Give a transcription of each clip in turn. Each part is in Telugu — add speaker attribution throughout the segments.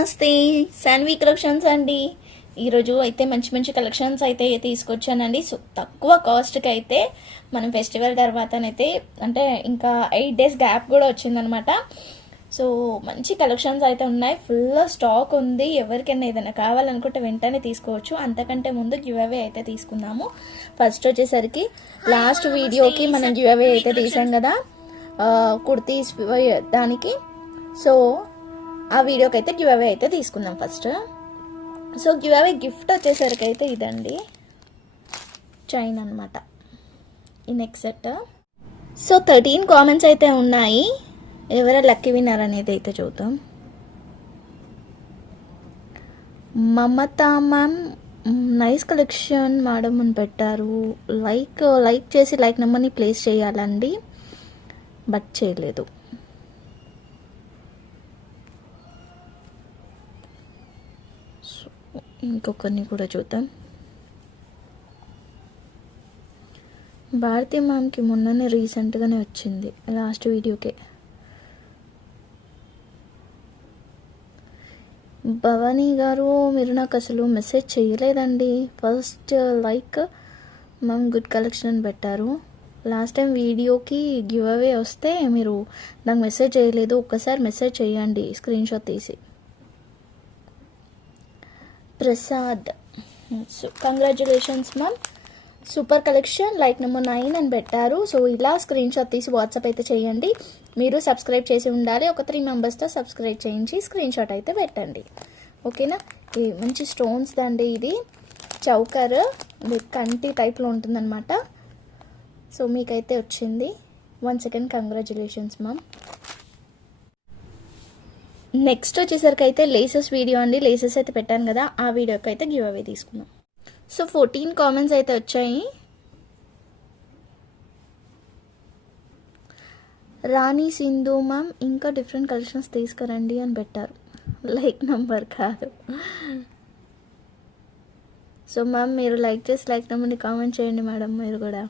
Speaker 1: నమస్తే. శాన్వి కలెక్షన్స్ అండి. ఈరోజు అయితే మంచి మంచి కలెక్షన్స్ అయితే తీసుకొచ్చానండి. సో తక్కువ కాస్ట్కి అయితే మనం ఫెస్టివల్ తర్వాతనైతే అంటే ఇంకా ఎయిట్ డేస్ గ్యాప్ కూడా వచ్చిందనమాట. సో మంచి కలెక్షన్స్ అయితే ఉన్నాయి. ఫుల్ స్టాక్ ఉంది. ఎవరికైనా ఏదైనా కావాలనుకుంటే వెంటనే తీసుకోవచ్చు. అంతకంటే ముందు గివ్అవే అయితే తీసుకుందాము. ఫస్ట్ వచ్చేసరికి లాస్ట్ వీడియోకి మనం గివ్అవే అయితే తీసాం కదా. కుర్తీస్ దానికి. సో ఆ వీడియోకి అయితే గివ్ అవే అయితే తీసుకుందాం first. So give away gift వచ్చేసరికి అయితే ఇదండి. చైన్ అనమాట ఈ next set. So thirteen comments అయితే ఉన్నాయి. ఎవరో లక్కీ విన్నర్ అనేది అయితే చూద్దాం. Mamata ma'am nice collection madam అని పెట్టారు. లైక్ లైక్ చేసి లైక్ నెంబర్ని ప్లేస్ చేయాలండి. బట్ చేయలేదు సో ఇంకొకరిని కూడా చూద్దాం. భారతి మ్యామ్కి మొన్ననే రీసెంట్గానే వచ్చింది లాస్ట్ వీడియోకే. భవానీ గారు మీరు నాకు అసలు మెసేజ్ చేయలేదండి. First like ma'am good collection అని పెట్టారు. లాస్ట్ టైం వీడియోకి గివ్ అవే వస్తే మీరు నాకు మెసేజ్ చేయలేదు. ఒక్కసారి మెసేజ్ చేయండి స్క్రీన్షాట్ తీసి. Prasad. So congratulations ma'am super collection like number nine అని పెట్టారు. సో ఇలా స్క్రీన్ షాట్ తీసి వాట్సాప్ అయితే చేయండి. మీరు సబ్స్క్రైబ్ చేసి ఉండాలి. ఒక త్రీ మెంబర్స్తో సబ్స్క్రైబ్ చేయించి స్క్రీన్ షాట్ అయితే పెట్టండి. ఓకేనా ఇది మంచి స్టోన్స్ దండి ఇది. చౌకర్ కంటి టైప్లో ఉంటుందన్నమాట. సో మీకైతే వచ్చింది. One second congratulations ma'am next వచ్చేసరికి అయితే లేసెస్ వీడియో అండి. లేసెస్ అయితే పెట్టాను కదా ఆ వీడియోకి అయితే గివ్ అవే తీసుకుందాం. సో ఫోర్టీన్ కామెంట్స్ అయితే వచ్చాయి. రాణి సింధు మ్యామ్ ఇంకా డిఫరెంట్ కలెక్షన్స్ తీసుకురండి అని పెట్టారు. లైక్ నంబర్ కాదు. సో మ్యామ్ మీరు లైక్ చేసి లైక్ నెంబర్ని కామెంట్ చేయండి మేడం మీరు కూడా.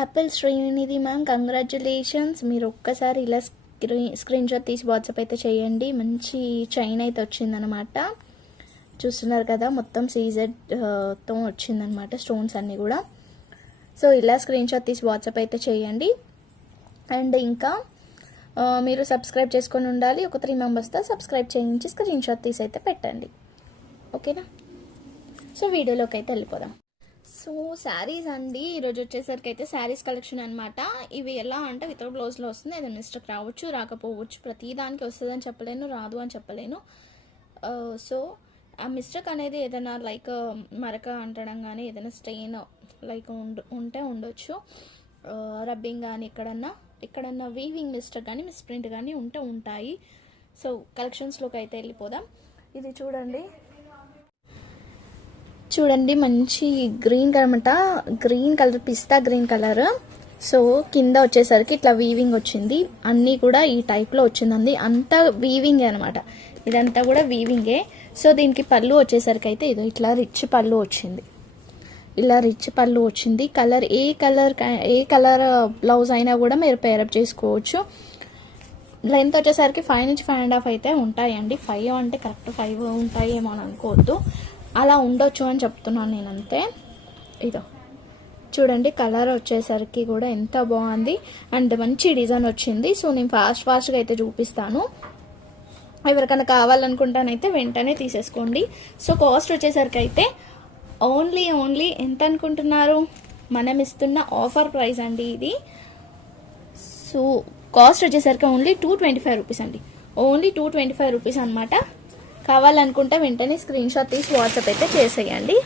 Speaker 1: యాపిల్ శ్రీనిధి మ్యామ్ కంగ్రాచులేషన్స్ మీరు ఒక్కసారి ఇలా స్క్రీన్ స్క్రీన్ షాట్ తీసి వాట్సాప్ అయితే చేయండి. మంచి చైన్ అయితే వచ్చిందనమాట చూస్తున్నారు కదా మొత్తం సీజెడ్తో వచ్చిందనమాట స్టోన్స్ అన్నీ కూడా. సో ఇలా స్క్రీన్ షాట్ తీసి వాట్సాప్ అయితే చేయండి. అండ్ ఇంకా మీరు సబ్స్క్రైబ్ చేసుకొని ఉండాలి. ఒక త్రీ మెంబర్స్తో సబ్స్క్రైబ్ చేయించి స్క్రీన్ షాట్ తీసి అయితే పెట్టండి. ఓకేనా? సో వీడియోలోకి అయితే వెళ్ళిపోదాం. సో శారీస్ అండి ఈరోజు వచ్చేసరికి అయితే శారీస్ కలెక్షన్ అనమాట ఇవి ఎలా అంటే వితౌట్ బ్లౌజ్లో వస్తుంది. ఏదైనా మిస్టేక్ రావచ్చు రాకపోవచ్చు ప్రతి దానికి చెప్పలేను రాదు అని చెప్పలేను. సో ఆ మిస్టేక్ అనేది ఏదైనా లైక్ మరక అంటడం కానీ ఏదైనా స్టెయిన్ లైక్ ఉండు ఉంటే ఉండొచ్చు. రబ్బింగ్ కానీ ఎక్కడన్నా ఎక్కడన్నా వీవింగ్ మిస్టేక్ కానీ మిస్ప్రింట్ కానీ ఉంటే ఉంటాయి. సో కలెక్షన్స్లోకి అయితే వెళ్ళిపోదాం. ఇది చూడండి. చూడండి మంచి గ్రీన్ కలర్ అనమాట గ్రీన్ కలర్ పిస్తా గ్రీన్ కలర్. సో కింద వచ్చేసరికి ఇట్లా వీవింగ్ వచ్చింది. అన్నీ కూడా ఈ టైప్లో వచ్చిందండి. అంతా వీవింగే అనమాట ఇదంతా కూడా వీవింగే సో దీనికి పళ్ళు వచ్చేసరికి అయితే ఇదో ఇట్లా రిచ్ పళ్ళు వచ్చింది. ఇలా రిచ్ పళ్ళు వచ్చింది. కలర్ ఏ కలర్ ఏ కలర్ బ్లౌజ్ uh, అయినా కూడా మీరు పేరప్ చేసుకోవచ్చు. లెంత్ వచ్చేసరికి ఫైవ్ నుంచి ఫైవ్ అండ్ హాఫ్ అయితే ఉంటాయండి. ఫైవ్ అంటే కరెక్ట్ ఫైవ్ ఉంటాయేమో అని అనుకోవద్దు. అలా ఉండొచ్చు అని చెప్తున్నాను నేను అంతే ఇదో. చూడండి కలర్ వచ్చేసరికి కూడా ఎంత బాగుంది. అండ్ మంచి డిజైన్ వచ్చింది. సో నేను ఫాస్ట్ ఫాస్ట్గా అయితే చూపిస్తాను. ఎవరికైనా కావాలనుకుంటానైతే వెంటనే తీసేసుకోండి. సో కాస్ట్ వచ్చేసరికి అయితే ఓన్లీ ఓన్లీ ఎంత అనుకుంటున్నారు? మనం ఇస్తున్న ఆఫర్ ప్రైస్ అండి ఇది. సో కాస్ట్ వచ్చేసరికి only two twenty five rupees అండి. Only two twenty five rupees అనమాట కావాలనుకుంటే వెంటనే స్క్రీన్ షాట్ తీసి వాట్సాప్ అయితే చేసేయండి.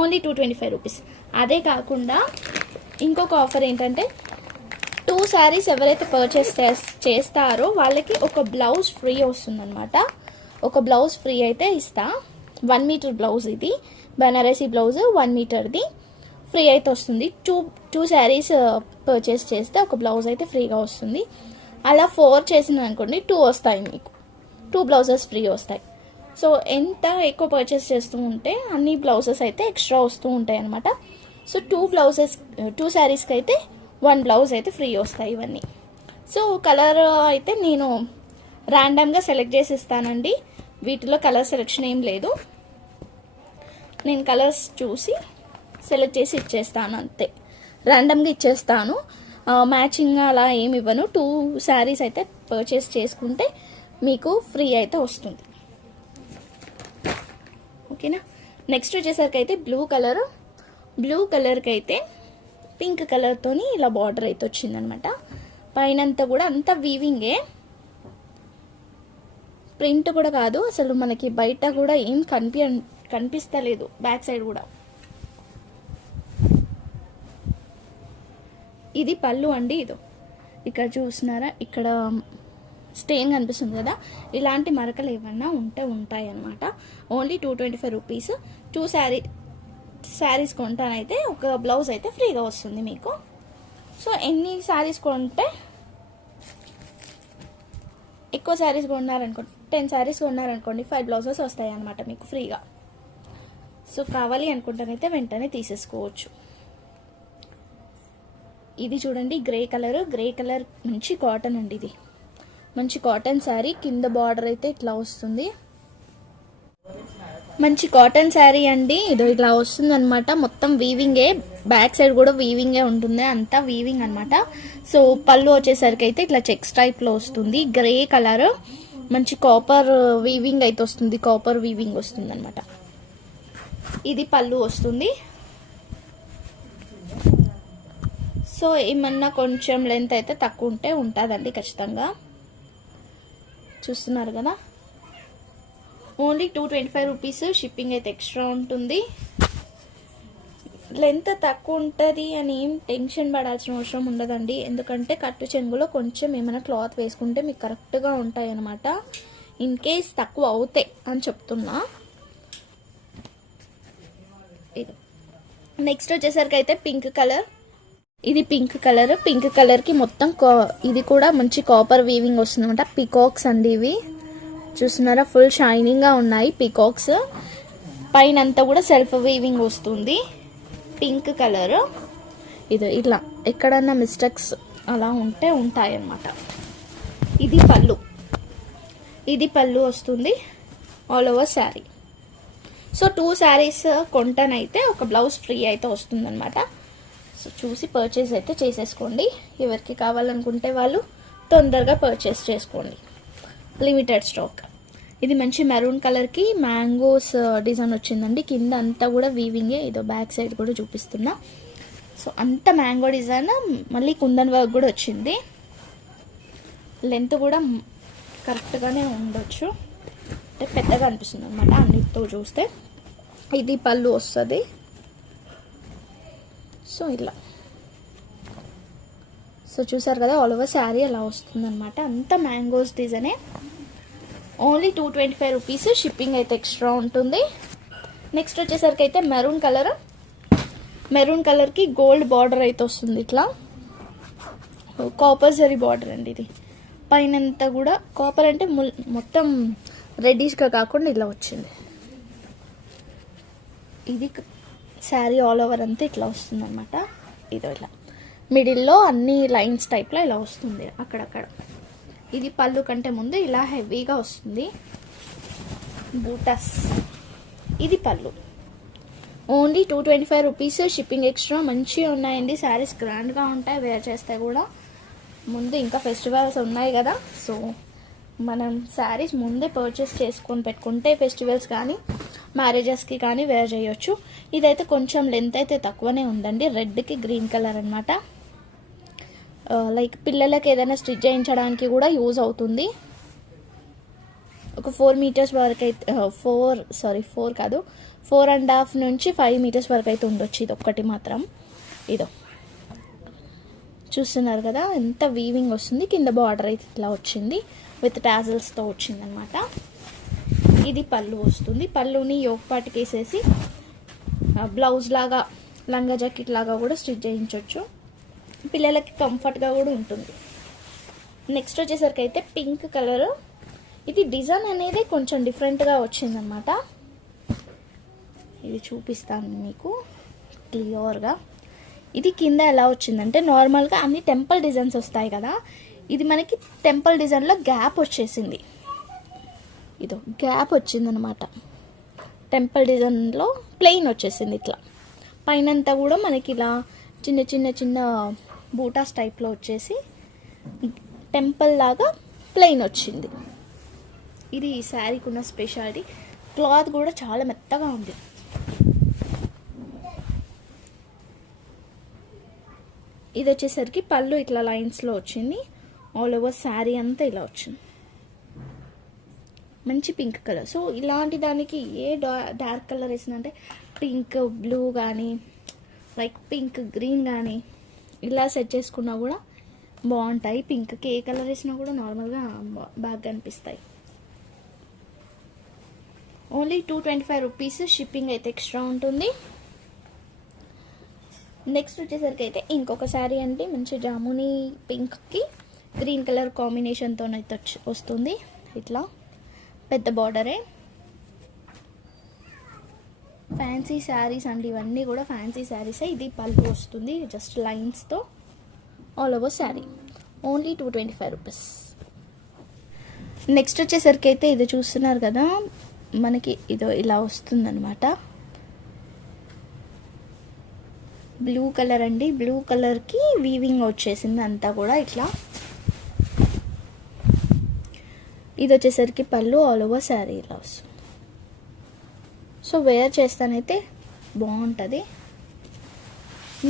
Speaker 1: Only two twenty five rupees అదే కాకుండా ఇంకొక ఆఫర్ ఏంటంటే టూ శారీస్ ఎవరైతే పర్చేస్ చేస్తారో వాళ్ళకి ఒక బ్లౌజ్ ఫ్రీ వస్తుందన్నమాట. ఒక బ్లౌజ్ ఫ్రీ అయితే ఇస్తా. వన్ మీటర్ బ్లౌజ్ ఇది. బనారసీ బ్లౌజ్ వన్ మీటర్ది ఫ్రీ అయితే వస్తుంది. టూ టూ శారీస్ పర్చేస్ చేస్తే ఒక బ్లౌజ్ అయితే ఫ్రీగా వస్తుంది. అలా ఫోర్ చేసిన అనుకోండి టూ వస్తాయి మీకు. టూ బ్లౌజెస్ ఫ్రీ వస్తాయి. సో ఎంత ఎక్కువ పర్చేస్ చేస్తూ ఉంటే అన్ని బ్లౌజెస్ అయితే ఎక్స్ట్రా వస్తూ ఉంటాయి అనమాట సో టూ బ్లౌజెస్ టూ శారీస్కి అయితే వన్ బ్లౌజ్ అయితే ఫ్రీ వస్తాయి ఇవన్నీ. సో కలర్ అయితే నేను ర్యాండమ్గా సెలెక్ట్ చేసి ఇస్తానండి. వీటిలో కలర్ సెలెక్షన్ ఏం లేదు. నేను కలర్స్ చూసి సెలెక్ట్ చేసి ఇచ్చేస్తాను అంతే. ర్యాండమ్గా ఇచ్చేస్తాను. మ్యాచింగ్ అలా ఏమి ఇవ్వను. టూ శారీస్ అయితే పర్చేస్ చేసుకుంటే మీకు ఫ్రీ అయితే వస్తుంది. ఓకేనా? నెక్స్ట్ వచ్చేసరికి అయితే బ్లూ కలర్ బ్లూ కలర్కి అయితే పింక్ కలర్తోని ఇలా బార్డర్ అయితే వచ్చిందనమాట. పైనంతా కూడా అంతా వీవింగే ప్రింట్ కూడా కాదు అసలు మనకి బయట కూడా ఏం కనిపి కనిపిస్తలేదు బ్యాక్ సైడ్ కూడా. ఇది పళ్ళు అండి ఇదో. ఇక్కడ చూసినారా? ఇక్కడ స్టేయింగ్ అనిపిస్తుంది కదా ఇలాంటి మరకలు ఏమన్నా ఉంటే ఉంటాయి అనమాట only two twenty five rupees two sari saris కొంటానైతే ఒక బ్లౌజ్ అయితే ఫ్రీగా వస్తుంది మీకు. సో ఎన్ని శారీస్ కొంటే ఎక్కువ శారీస్ కొన్నారనుకోండి టెన్ శారీస్ కొన్నారనుకోండి ఫైవ్ బ్లౌజెస్ వస్తాయి అనమాట మీకు ఫ్రీగా సో కావాలి అనుకుంటానైతే వెంటనే తీసేసుకోవచ్చు. ఇది చూడండి గ్రే కలర్ గ్రే కలర్ మంచి కాటన్ అండి ఇది. మంచి కాటన్ శారీ కింద బార్డర్ అయితే ఇట్లా వస్తుంది. మంచి కాటన్ శారీ అండి. ఇది ఇట్లా వస్తుంది అనమాట మొత్తం వీవింగే బ్యాక్ సైడ్ కూడా వీవింగే ఉంటుంది. అంతా వీవింగ్ అనమాట సో పళ్ళు వచ్చేసరికి అయితే ఇట్లా చెక్స్ టైప్లో వస్తుంది. గ్రే కలర్ మంచి కాపర్ వీవింగ్ అయితే వస్తుంది. కాపర్ వీవింగ్ వస్తుంది అనమాట ఇది పళ్ళు వస్తుంది. సో ఏమన్నా కొంచెం లెంత్ అయితే తక్కువ ఉంటే ఉంటుందండి ఖచ్చితంగా. చూస్తున్నారు కదా? Only two twenty five rupees shipping అయితే ఎక్స్ట్రా ఉంటుంది. లెంత్ తక్కువ ఉంటుంది అని ఏం టెన్షన్ పడాల్సిన అవసరం ఉండదండి. ఎందుకంటే కట్టు చెంగులో కొంచెం ఏమైనా క్లాత్ వేసుకుంటే మీకు కరెక్ట్గా ఉంటాయి అనమాట ఇన్ కేస్ తక్కువ అవుతాయి అని చెప్తున్నా. నెక్స్ట్ వచ్చేసరికి అయితే పింక్ కలర్ ఇది పింక్ కలర్. పింక్ కలర్కి మొత్తం కా- ఇది కూడా మంచి కాపర్ వీవింగ్ వస్తుంది అనమాట పికాక్స్ అండి ఇవి. చూస్తున్నారా? ఫుల్ షైనింగ్గా ఉన్నాయి పికాక్స్ పైన అంతా కూడా సెల్ఫ్ వీవింగ్ వస్తుంది. Pink colour. ఇది ఇట్లా ఎక్కడన్నా మిస్టేక్స్ అలా ఉంటే ఉంటాయి అన్నమాట ఇది పళ్ళు. ఇది పళ్ళు వస్తుంది. All over sari so two saris కొంటనైతే ఒక బ్లౌజ్ ఫ్రీ అయితే వస్తుందన్నమాట. సో చూసి పర్చేస్ అయితే చేసేసుకోండి. ఎవరికి కావాలనుకుంటే వాళ్ళు తొందరగా పర్చేస్ చేసుకోండి. లిమిటెడ్ స్టాక్ ఇది మంచి మెరూన్ కలర్కి మ్యాంగోస్ డిజైన్ వచ్చిందండి. కింద అంతా కూడా వీవింగే ఇదో బ్యాక్ సైడ్ కూడా చూపిస్తున్నా. సో అంత మ్యాంగో డిజైన్ మళ్ళీ కుందన్ వర్క్ కూడా వచ్చింది. లెంత్ కూడా కరెక్ట్గానే ఉండొచ్చు. అంటే పెద్దగా అనిపిస్తుంది అనమాట అన్నిటితో చూస్తే. ఇది పళ్ళు వస్తుంది. సో ఇలా సో చూసారు కదా ఆల్ ఓవర్ శారీ అలా వస్తుందనమాట అంత mangoes డిజైనే only two twenty five rupees shipping అయితే ఎక్స్ట్రా ఉంటుంది. నెక్స్ట్ వచ్చేసరికి అయితే మెరూన్ కలర్ మెరూన్ కలర్కి గోల్డ్ బార్డర్ అయితే వస్తుంది ఇట్లా. కాపర్ జరీ బార్డర్ అండి ఇది. పైనంతా కూడా కాపర్ అంటే ముల్- మొత్తం రెడ్డిష్గా కాకుండా ఇలా వచ్చింది. ఇది శారీ ఆల్ ఓవర్ అంతా ఇట్లా వస్తుంది అనమాట ఇదో ఇలా. మిడిల్లో అన్ని లైన్స్ టైప్లో ఇలా వస్తుంది అక్కడక్కడ. ఇది పళ్ళు కంటే ముందు ఇలా హెవీగా వస్తుంది. బూటస్. ఇది pallu. Only two twenty five rupees shipping extra మంచిగా ఉన్నాయండి. శారీస్ గ్రాండ్గా ఉంటాయి వేర్ చేస్తే కూడా. ముందు ఇంకా ఫెస్టివల్స్ ఉన్నాయి కదా సో మనం శారీస్ ముందే పర్చేస్ చేసుకొని పెట్టుకుంటే ఫెస్టివల్స్ కానీ మ్యారేజెస్కి కానీ వేర్ చేయొచ్చు. ఇదైతే కొంచెం లెంత్ అయితే తక్కువనే ఉందండి. రెడ్కి గ్రీన్ కలర్ అనమాట లైక్ పిల్లలకి ఏదైనా స్టిచ్ చేయించడానికి కూడా యూజ్ అవుతుంది. ఒక ఫోర్ మీటర్స్ వరకు అయితే ఫోర్ సారీ ఫోర్ కాదు. ఫోర్ అండ్ హాఫ్ నుంచి ఫైవ్ మీటర్స్ వరకు అయితే ఉండొచ్చు ఇది ఒక్కటి మాత్రం. ఇదో. చూస్తున్నారు కదా ఎంత వీవింగ్ వస్తుంది. కింద బార్డర్ అయితే ఇట్లా వచ్చింది. విత్ టాజల్స్తో వచ్చిందనమాట ఇది పళ్ళు వస్తుంది. పళ్ళుని యోగపాటికి వేసేసి బ్లౌజ్ లాగా లంగా జాకెట్ లాగా కూడా స్టిచ్ చేయించవచ్చు పిల్లలకి కంఫర్ట్గా కూడా ఉంటుంది. నెక్స్ట్ వచ్చేసరికి అయితే పింక్ కలర్ ఇది డిజైన్ అనేది కొంచెం డిఫరెంట్గా వచ్చిందనమాట ఇది చూపిస్తాను మీకు క్లియర్గా. ఇది కింద ఎలా వచ్చిందంటే నార్మల్గా అన్ని టెంపుల్ డిజైన్స్ వస్తాయి కదా. ఇది మనకి టెంపుల్ డిజైన్లో గ్యాప్ వచ్చేసింది. ఇదో గ్యాప్ వచ్చిందనమాట. టెంపుల్ డిజైన్లో ప్లెయిన్ వచ్చేసింది ఇట్లా. పైనంతా కూడా మనకి ఇలా చిన్న చిన్న చిన్న బూటాస్ టైప్లో వచ్చేసి టెంపుల్ లాగా ప్లెయిన్ వచ్చింది. ఇది ఈ శారీకి ఉన్న స్పెషాలిటీ. క్లాత్ కూడా చాలా మెత్తగా ఉంది. ఇది వచ్చేసరికి పళ్ళు ఇట్లా లైన్స్లో వచ్చింది. ఆల్ ఓవర్ శారీ అంతా ఇలా వచ్చింది. మంచి పింక్ కలర్. సో ఇలాంటి దానికి ఏ డార్క్ కలర్ వేసిందంటే పింక్ బ్లూ కానీ లైక్ పింక్ గ్రీన్ కానీ ఇలా సెట్ చేసుకున్నా కూడా బాగుంటాయి. పింక్కి ఏ కలర్ వేసినా కూడా నార్మల్గా బాగా అనిపిస్తాయి only two twenty five rupees shipping అయితే ఎక్స్ట్రా ఉంటుంది. నెక్స్ట్ వచ్చేసరికి అయితే ఇంకొక శారీ అంటే మంచి జాముని పింక్కి గ్రీన్ కలర్ కాంబినేషన్తో అయితే వచ్చి- వస్తుంది. ఇట్లా. పెద్ద బార్డరే ఫ్యాన్సీ శారీస్ అండి ఇవన్నీ కూడా ఫ్యాన్సీ శారీసే ఇది పల్పు వస్తుంది just లైన్స్తో all over sari only two twenty five rupees next వచ్చేసరికి అయితే ఇది చూస్తున్నారు కదా మనకి ఇదో ఇలా వస్తుందనమాట బ్లూ కలర్ అండి. బ్లూ కలర్కి వీవింగ్ వచ్చేసింది అంతా కూడా ఇట్లా. ఇది వచ్చేసరికి పళ్ళు ఆల్ ఓవర్ శారీ ఇలా వస్తుంది సో వేర్ చేస్తానైతే బాగుంటుంది.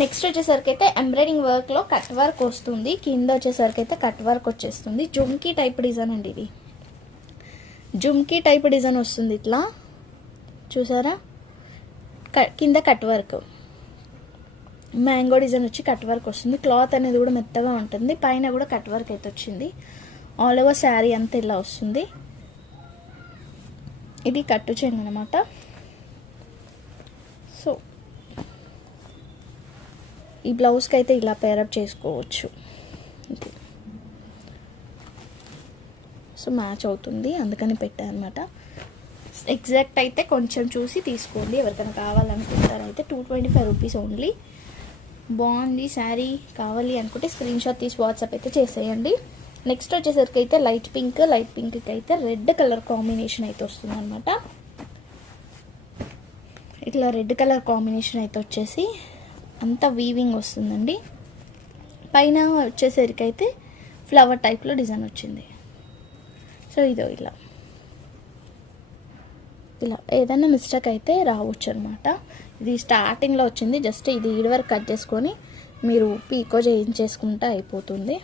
Speaker 1: నెక్స్ట్ వచ్చేసరికి అయితే ఎంబ్రాయిడింగ్ వర్క్లో కట్ వర్క్ వస్తుంది. కింద వచ్చేసరికి అయితే కట్ వర్క్ వచ్చేస్తుంది. జుమ్కీ టైప్ డిజైన్ అండి ఇది. జుమ్కీ టైప్ డిజైన్ వస్తుంది ఇట్లా. చూసారా? కింద కట్ వర్క్ మ్యాంగో డిజైన్ వచ్చి కట్ వర్క్ వస్తుంది. క్లాత్ అనేది కూడా మెత్తగా ఉంటుంది. పైన కూడా కట్ వర్క్ అయితే వచ్చింది. ఆల్ ఓవర్ శారీ అంతా ఇలా వస్తుంది. ఇది కట్టు చెంగు అనమాట సో ఈ బ్లౌజ్కి అయితే ఇలా పేరప్ చేసుకోవచ్చు. సో మ్యాచ్ అవుతుంది. అందుకని పెట్టాను అనమాట ఎగ్జాక్ట్ అయితే కొంచెం చూసి తీసుకోండి. ఎవరికైనా కావాలనుకుంటారైతే two twenty five rupees only బాగుంది శారీ. కావాలి అనుకుంటే స్క్రీన్ షాట్ తీసి వాట్సాప్ అయితే చేసేయండి. నెక్స్ట్ వచ్చేసరికి అయితే లైట్ పింక్ లైట్ పింక్కి అయితే రెడ్ కలర్ కాంబినేషన్ అయితే వస్తుంది అనమాట ఇట్లా రెడ్ కలర్ కాంబినేషన్ అయితే వచ్చేసి అంతా వీవింగ్ వస్తుందండి. పైన వచ్చేసరికి అయితే ఫ్లవర్ టైప్లో డిజైన్ వచ్చింది. సో ఇదో ఇలా. ఇలా ఏదైనా మిస్టేక్ అయితే రావచ్చు అనమాట ఇది స్టార్టింగ్లో వచ్చింది జస్ట్ ఇది ఈడి వరకు కట్ చేసుకొని మీరు పీకో చేయించేసుకుంటే అయిపోతుంది.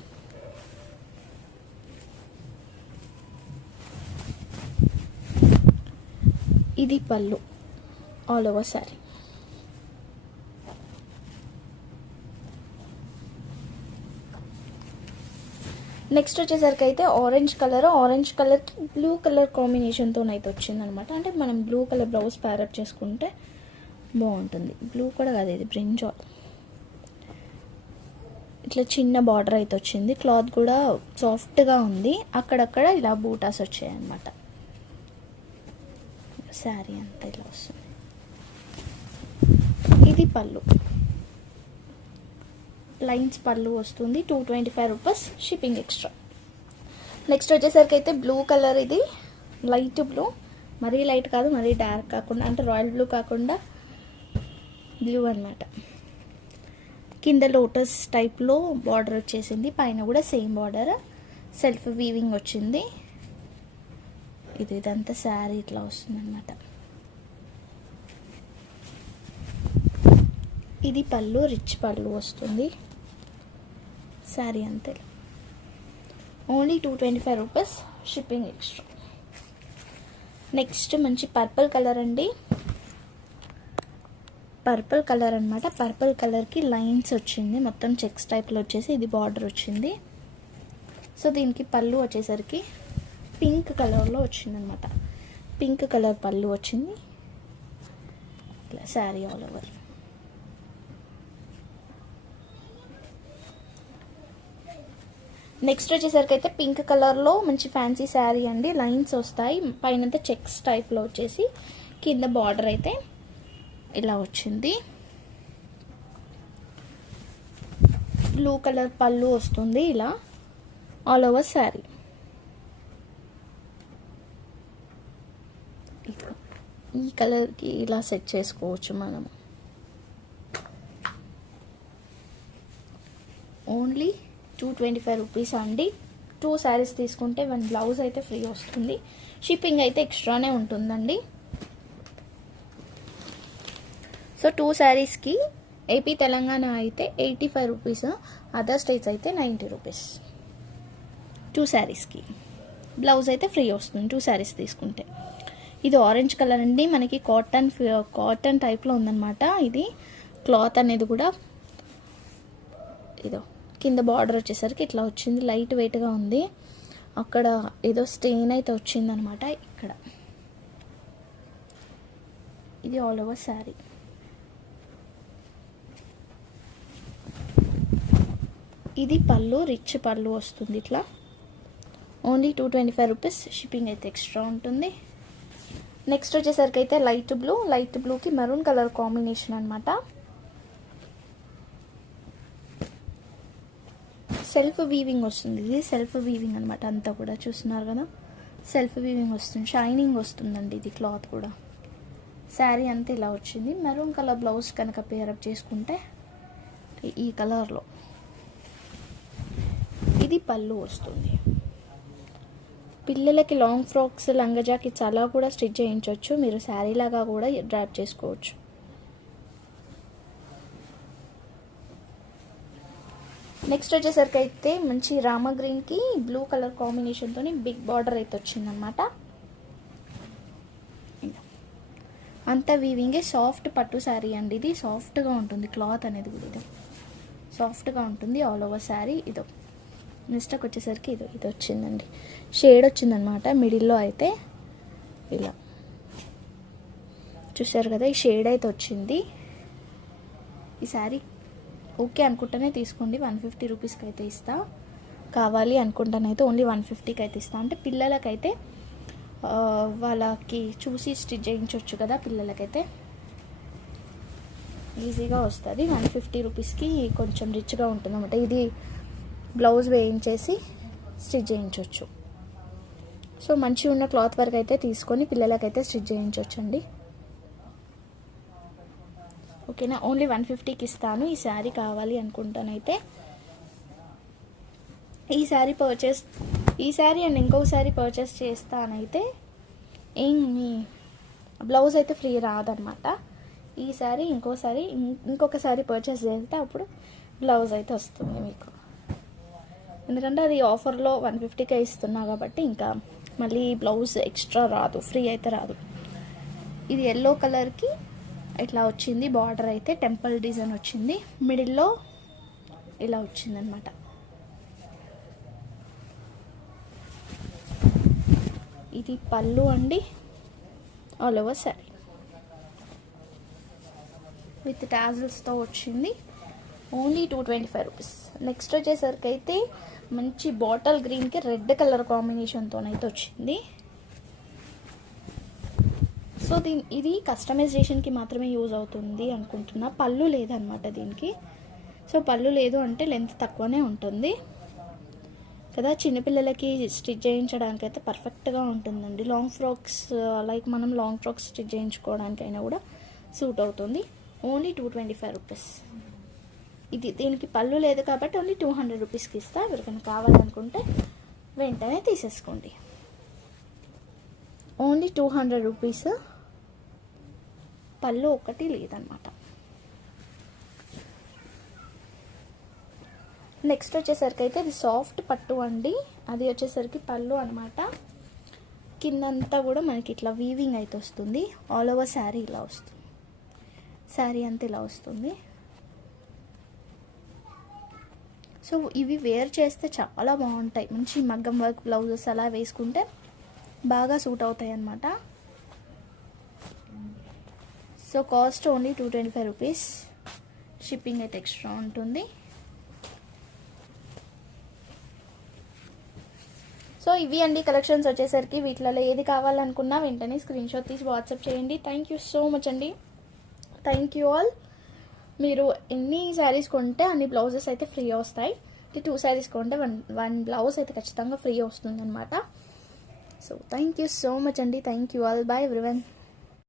Speaker 1: ఇది పళ్ళు. ఆల్ ఓవర్ శారీ నెక్స్ట్ వచ్చేసరికి అయితే ఆరెంజ్ కలర్ ఆరెంజ్ కలర్కి బ్లూ కలర్ కాంబినేషన్తో అయితే వచ్చిందనమాట. అంటే మనం బ్లూ కలర్ బ్లౌజ్ ప్యారప్ చేసుకుంటే బాగుంటుంది. బ్లూ కూడా కాదు ఇది బ్రింజాల్ ఇట్లా చిన్న బార్డర్ అయితే వచ్చింది. క్లాత్ కూడా సాఫ్ట్గా ఉంది. అక్కడక్కడ ఇలా బూటాస్ వచ్చాయి అనమాట శారీ అంతా ఇలా వస్తుంది. ఇది పళ్ళు. లైన్స్ పళ్ళు వస్తుంది. Two twenty five rupees shipping extra. Next వచ్చేసరికి అయితే బ్లూ కలర్ ఇది. Light blue. మరీ లైట్ కాదు మరీ డార్క్ కాకుండా అంటే రాయల్ బ్లూ కాకుండా బ్లూ అన్నమాట. కింద లోటస్ టైప్లో బార్డర్ వచ్చేసింది. పైన కూడా సేమ్ బార్డర్. సెల్ఫ్ వీవింగ్ వచ్చింది. ఇది ఇదంతా శారీ ఇట్లా వస్తుందన్నమాట. ఇది పళ్ళు రిచ్ పళ్ళు వస్తుంది. శారీ అంతే. Only two twenty five rupees shipping extra next మంచి పర్పుల్ కలర్ అండి. పర్పుల్ కలర్ అనమాట పర్పుల్ కలర్కి లైన్స్ వచ్చింది. మొత్తం చెక్స్ టైప్లో వచ్చేసి ఇది బార్డర్ వచ్చింది. సో దీనికి పళ్ళు వచ్చేసరికి పింక్ కలర్లో వచ్చిందనమాట. పింక్ కలర్ పళ్ళు వచ్చింది. ఇట్లా శారీ ఆల్ ఓవర్. నెక్స్ట్ వచ్చేసరికి అయితే పింక్ కలర్లో మంచి ఫ్యాన్సీ శారీ అండి. లైన్స్ వస్తాయి. పైన అయితే చెక్స్ టైప్లో వచ్చేసి కింద బార్డర్ అయితే ఇలా వచ్చింది. బ్లూ కలర్ పళ్ళు వస్తుంది ఇలా. All over sari. ఈ కలర్కి ఇలా సెట్ చేసుకోవచ్చు మనం only two twenty five rupees అండి. టూ శారీస్ తీసుకుంటే వన్ బ్లౌజ్ అయితే ఫ్రీ వస్తుంది. షిప్పింగ్ అయితే ఎక్స్ట్రానే ఉంటుందండి. సో టూ శారీస్కి ఏపీ తెలంగాణ అయితే eighty five rupees other states అయితే నైంటీ రూపీస్. టూ శారీస్కి బ్లౌజ్ అయితే ఫ్రీ వస్తుంది టూ శారీస్ తీసుకుంటే. ఇది ఆరెంజ్ కలర్ అండి. మనకి కాటన్ కాటన్ టైప్లో ఉందన్నమాట. ఇది క్లాత్ అనేది కూడా ఇదో కింద బార్డర్ వచ్చేసరికి ఇట్లా వచ్చింది. లైట్ వెయిట్గా ఉంది. అక్కడ ఏదో స్టెయిన్ అయితే వచ్చిందనమాట ఇక్కడ. ఇది ఆల్ ఓవర్ శారీ ఇది పళ్ళు రిచ్ పళ్ళు వస్తుంది ఇట్లా. Only two twenty five rupees shipping అయితే ఎక్స్ట్రా ఉంటుంది. నెక్స్ట్ వచ్చేసరికి అయితే లైట్ బ్లూ లైట్ బ్లూకి మెరూన్ కలర్ కాంబినేషన్ అనమాట సెల్ఫ్ వీవింగ్ వస్తుంది. ఇది సెల్ఫ్ వీవింగ్ అనమాట అంతా కూడా చూస్తున్నారు కదా? సెల్ఫ్ వీవింగ్ వస్తుంది. షైనింగ్ వస్తుందండి ఇది క్లాత్ కూడా. శారీ అంతా ఇలా వచ్చింది. మెరూన్ కలర్ బ్లౌజ్ కనుక పేరప్ చేసుకుంటే ఈ కలర్లో. ఇది పళ్ళు వస్తుంది. పిల్లలకి లాంగ్ ఫ్రాక్స్ లంగా జాకెట్స్ అలా కూడా స్టిచ్ చేయించవచ్చు మీరు శారీ లాగా కూడా డ్రాప్ చేసుకోవచ్చు. నెక్స్ట్ వచ్చేసరికి అయితే మంచి రామ గ్రీన్కి బ్లూ కలర్ కాంబినేషన్తో బిగ్ బార్డర్ అయితే వచ్చిందనమాట అంతా వీవింగే సాఫ్ట్ పట్టు శారీ అండి. ఇది సాఫ్ట్గా ఉంటుంది. క్లాత్ అనేది కూడా ఇది. సాఫ్ట్గా ఉంటుంది. ఆల్ ఓవర్ శారీ ఇదో మిస్టేక్ వచ్చేసరికి ఇది ఇది వచ్చిందండి. షేడ్ వచ్చిందనమాట మిడిల్లో అయితే ఇలా. చూసారు కదా ఈ షేడ్ అయితే వచ్చింది. ఈ శారీ ఓకే అనుకుంటేనే తీసుకోండి వన్ ఫిఫ్టీ రూపీస్కి అయితే ఇస్తా. కావాలి అనుకుంటానైతే ఓన్లీ వన్ ఫిఫ్టీకి అయితే ఇస్తా. అంటే పిల్లలకైతే వాళ్ళకి చూసి స్టిచ్ చేయించవచ్చు కదా పిల్లలకైతే. ఈజీగా వస్తుంది. వన్ ఫిఫ్టీ రూపీస్కి కొంచెం రిచ్గా ఉంటుంది అనమాట ఇది బ్లౌజ్ వేయించేసి స్టిచ్ చేయించవచ్చు సో మంచిగా ఉన్న క్లాత్ వర్క్ అయితే తీసుకొని పిల్లలకైతే స్టిచ్ చేయించవచ్చు అండి ఓకేనా? ఓన్లీ వన్ ఫిఫ్టీకి ఇస్తాను. ఈ శారీ కావాలి అనుకుంటానైతే. ఈ శారీ పర్చేస్ ఈ శారీ అండ్ ఇంకో శారీ పర్చేస్ చేస్తానైతే ఏం మీ బ్లౌజ్ అయితే ఫ్రీ రాదనమాట. ఈ శారీ ఇంకో శారీ ఇంకొక శారీ పర్చేస్ చేస్తే అప్పుడు బ్లౌజ్ అయితే వస్తుంది మీకు. ఎందుకంటే అది ఆఫర్లో వన్ ఫిఫ్టీకే ఇస్తున్నా కాబట్టి ఇంకా మళ్ళీ బ్లౌజ్ ఎక్స్ట్రా రాదు ఫ్రీ అయితే రాదు. ఇది ఎల్లో కలర్కి ఇట్లా వచ్చింది బార్డర్ అయితే టెంపుల్ డిజైన్ వచ్చింది. మిడిల్లో ఇలా వచ్చిందనమాట ఇది పళ్ళు అండి ఆల్ ఓవర్ సారీ విత్ టాజిల్స్తో వచ్చింది. Only two twenty five rupees next వచ్చేసరికి అయితే మంచి బాటిల్ గ్రీన్కి రెడ్ కలర్ కాంబినేషన్తోనైతే వచ్చింది. సో దీని ఇది కస్టమైజేషన్కి మాత్రమే యూజ్ అవుతుంది అనుకుంటున్నా. పళ్ళు లేదనమాట దీనికి. సో పళ్ళు లేదు అంటే లెంత్ తక్కువనే ఉంటుంది. కదా చిన్నపిల్లలకి స్టిచ్ చేయించడానికి అయితే పర్ఫెక్ట్గా ఉంటుందండి. లాంగ్ ఫ్రాక్స్ లైక్ మనం లాంగ్ ఫ్రాక్స్ స్టిచ్ చేయించుకోవడానికైనా కూడా సూట్ అవుతుంది. Only two twenty five rupees. ఇది దీనికి పళ్ళు లేదు కాబట్టి ఓన్లీ టూ హండ్రెడ్ రూపీస్కి ఇస్తా. ఎవరికైనా కావాలనుకుంటే వెంటనే తీసేసుకోండి. Only two hundred rupees. పళ్ళు ఒకటి లేదనమాట నెక్స్ట్ వచ్చేసరికి అయితే ఇది సాఫ్ట్ పట్టు అండి. అది వచ్చేసరికి పళ్ళు అనమాట కిందంతా కూడా మనకి ఇట్లా వీవింగ్ అయితే వస్తుంది. ఆల్ ఓవర్ శారీ ఇలా వస్తుంది. శారీ అంతా ఇలా వస్తుంది. సో ఇవి వేర్ చేస్తే చాలా బాగుంటాయి. మంచి మగ్గం వర్క్ బ్లౌజెస్ అలా వేసుకుంటే బాగా సూట్ అవుతాయి అన్నమాట. So cost only two twenty five rupees. Shipping అయితే ఎక్స్ట్రా ఉంటుంది. సో ఇవి అండి కలెక్షన్స్ వచ్చేసరికి వీటిలలో ఏది కావాలనుకున్నా వెంటనే స్క్రీన్షాట్ తీసి వాట్సాప్ చేయండి. థ్యాంక్ యూ సో మచ్ అండి. థ్యాంక్ యూ ఆల్ మీరు ఎన్ని శారీస్ కొంటే అన్ని బ్లౌజెస్ అయితే ఫ్రీ వస్తాయి. టూ శారీస్ కొంటే వన్ వన్ బ్లౌజ్ అయితే ఖచ్చితంగా ఫ్రీ వస్తుంది అనమాట so thank you so much అండి. Thank you all bye everyone